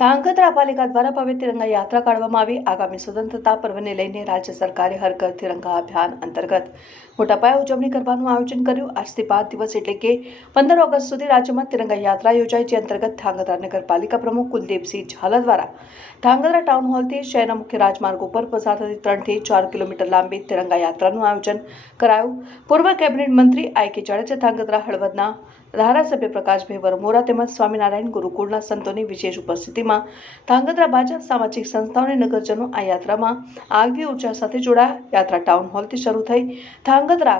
ધાંગધ્રા પાલિકા દ્વારા ભવ્ય તિરંગા યાત્રા કાઢવામાં આવી. આગામી સ્વતંત્રતા પર્વને લઈને રાજ્ય સરકારે હર ઘર તિરંગા અભિયાન અંતર્ગત મોટા પાયે ઉજવણી કરવાનું આયોજન કર્યું. આજથી પાંચ દિવસ એટલે કે પંદર ઓગસ્ટ સુધી રાજ્યમાં તિરંગા યાત્રા યોજાઈ જે અંતર્ગત ધાંગધ્રા નગરપાલિકા પ્રમુખ કુલદીપસિંહ ઝાલા દ્વારા ધાંગધ્રા ટાઉન હોલથી શહેરના મુખ્ય રાજમાર્ગ ઉપર પસાર થતી ત્રણથી ચાર કિલોમીટર લાંબી તિરંગા યાત્રાનું આયોજન કરાયું. પૂર્વ કેબિનેટ મંત્રી આઈ કે જાડેજા ધાંગધ્રા હળવદના ધારાસભ્ય પ્રકાશભાઈ વરમોરા તેમજ સ્વામિનારાયણ ગુરુકુળના સંતોની વિશેષ ઉપસ્થિતિમાં ધાંગધ્રા ભાજપ સામાજિક સંસ્થાઓ અને નગરજનો આ યાત્રામાં આગવી ઊર્જા સાથે જોડાયા. યાત્રા ટાઉન હોલથી શરૂ થઈ ધાંગધ્રા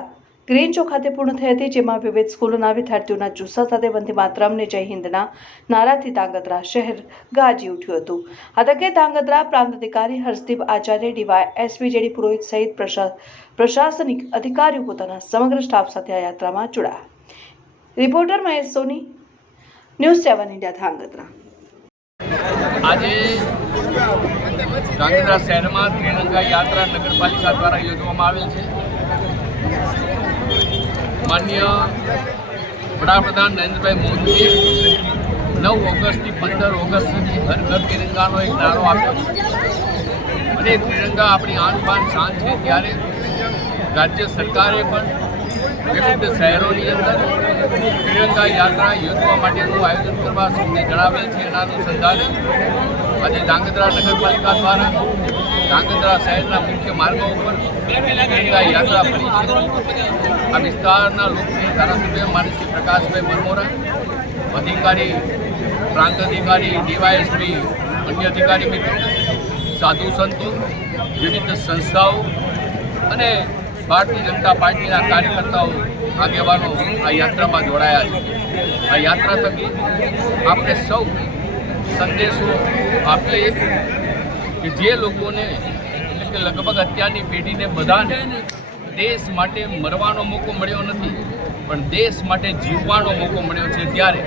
ગ્રીન ચોક ખાતે પૂર્ણ થઈ હતી, જેમાં વિવિધ સ્કૂલોના વિદ્યાર્થીઓના જુસ્સા સાથે વંદે માતરમને જય હિન્દના નારાથી ધાંગધ્રા શહેર ગાજી ઉઠ્યું હતું. આ તકે ધાંગધ્રા પ્રાંત અધિકારી Harshdeep Acharya DY SV JD પુરોહિત સહિત પ્રશા, પ્રશાસનિક અધિકારીઓ પોતાના સમગ્ર સ્ટાફ સાથે આ યાત્રામાં જોડાયા. Reporter Mahesh Soni, news seven India Dhrangadhra. આજે ગાંધીનગર શહેરમાં ત્રિરંગા યાત્રા નગરપાલિકા દ્વારા યોજવામાં આવેલ છે. માન્ય વડાપ્રધાન નરેન્દ્રભાઈ મોદીએ નવ ઓગસ્ટથી પંદર ઓગસ્ટ સુધી હર ઘર તિરંગાનો એક નારો આપ્યો છે. અને ત્રિરંગા આપણી આન બાન શાન છે. ત્યારે રાજ્ય સરકારે પણ વિવિધ શહેરોની અંદર ત્રિરંગા યાત્રા યોજવા માટેનું આયોજન કરવા સૌને જણાવેલ છે. એના અનુસંધાને આજે ધાંગધ્રા નગરપાલિકા દ્વારા ધાંગધ્રા શહેરના મુખ્ય માર્ગો ઉપર ત્રિરંગા યાત્રા ફરી છે. આ વિસ્તારના લોકપ્રિય ધારાસભ્ય માનસિંહ પ્રકાશભાઈ મરમોરા, અધિકારી પ્રાંત અધિકારી ડીવાયએસપી, અન્ય અધિકારી મિત્રો, સાધુ સંતો, વિવિધ સંસ્થાઓ અને ભારતીય જનતા પાર્ટીના કાર્યકર્તાઓ, આગેવાનો આ યાત્રામાં જોડાયા છે. આ યાત્રા થકી આપણે સૌ સંદેશો આપીએ કે જે લોકોને કે લગભગ અત્યારની પેઢીને બધાને દેશ માટે મરવાનો મોકો મળ્યો નથી, પણ દેશ માટે જીવવાનો મોકો મળ્યો છે ત્યારે.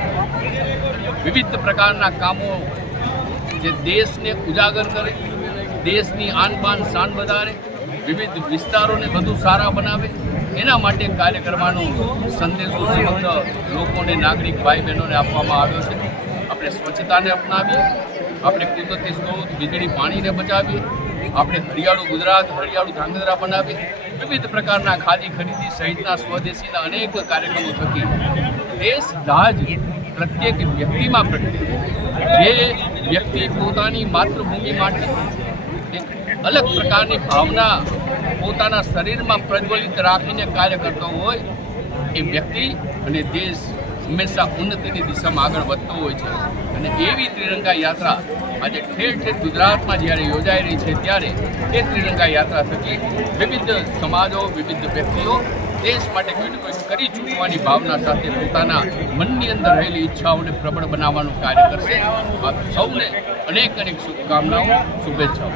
વિવિધ પ્રકારના કામો જે દેશને ઉજાગર કરે, દેશની આનબાન શાન વધારે વિવિધ વિસ્તારોને વધુ સારા બનાવે, એના માટે કાર્ય કરવાનો સંદેશો સમગ્ર લોકોને નાગરિક ભાઈ બહેનોને આપવામાં આવ્યો છે. આપણે સ્વચ્છતાને અપનાવીએ, આપણે કુદરતી સ્ત્રોત વીજળી પાણીને બચાવીએ, આપણે હરિયાળું ગુજરાત, હરિયાળું ધાંગધ્રા બનાવીએ, વિવિધ પ્રકારના ખાદી ખરીદી સહિતના સ્વદેશીના અનેક કાર્યક્રમો થકી દેશ દાજ પ્રત્યેક વ્યક્તિમાં પ્રત્યે જે વ્યક્તિ પોતાની માતૃભૂમિ માટે એક અલગ પ્રકારની ભાવના પોતાના શરીરમાં પ્રજ્વલિત રાખીને કાર્ય કરતો હોય એ વ્યક્તિ અને દેશ હંમેશા ઉન્નતિની દિશામાં આગળ વધતો હોય છે. અને એવી ત્રિરંગા યાત્રા આજે ઠેર ઠેર ગુજરાતમાં જ્યારે યોજાઈ રહી છે ત્યારે એ ત્રિરંગા યાત્રા થકી વિવિધ સમાજો, વિવિધ વ્યક્તિઓ દેશ માટે કોઈને કોઈ કરી ચૂકવાની ભાવના સાથે પોતાના મનની અંદર રહેલી ઈચ્છાઓને પ્રબળ બનાવવાનું કાર્ય કરશે. સૌને અનેક અનેક શુભકામનાઓ, શુભેચ્છાઓ.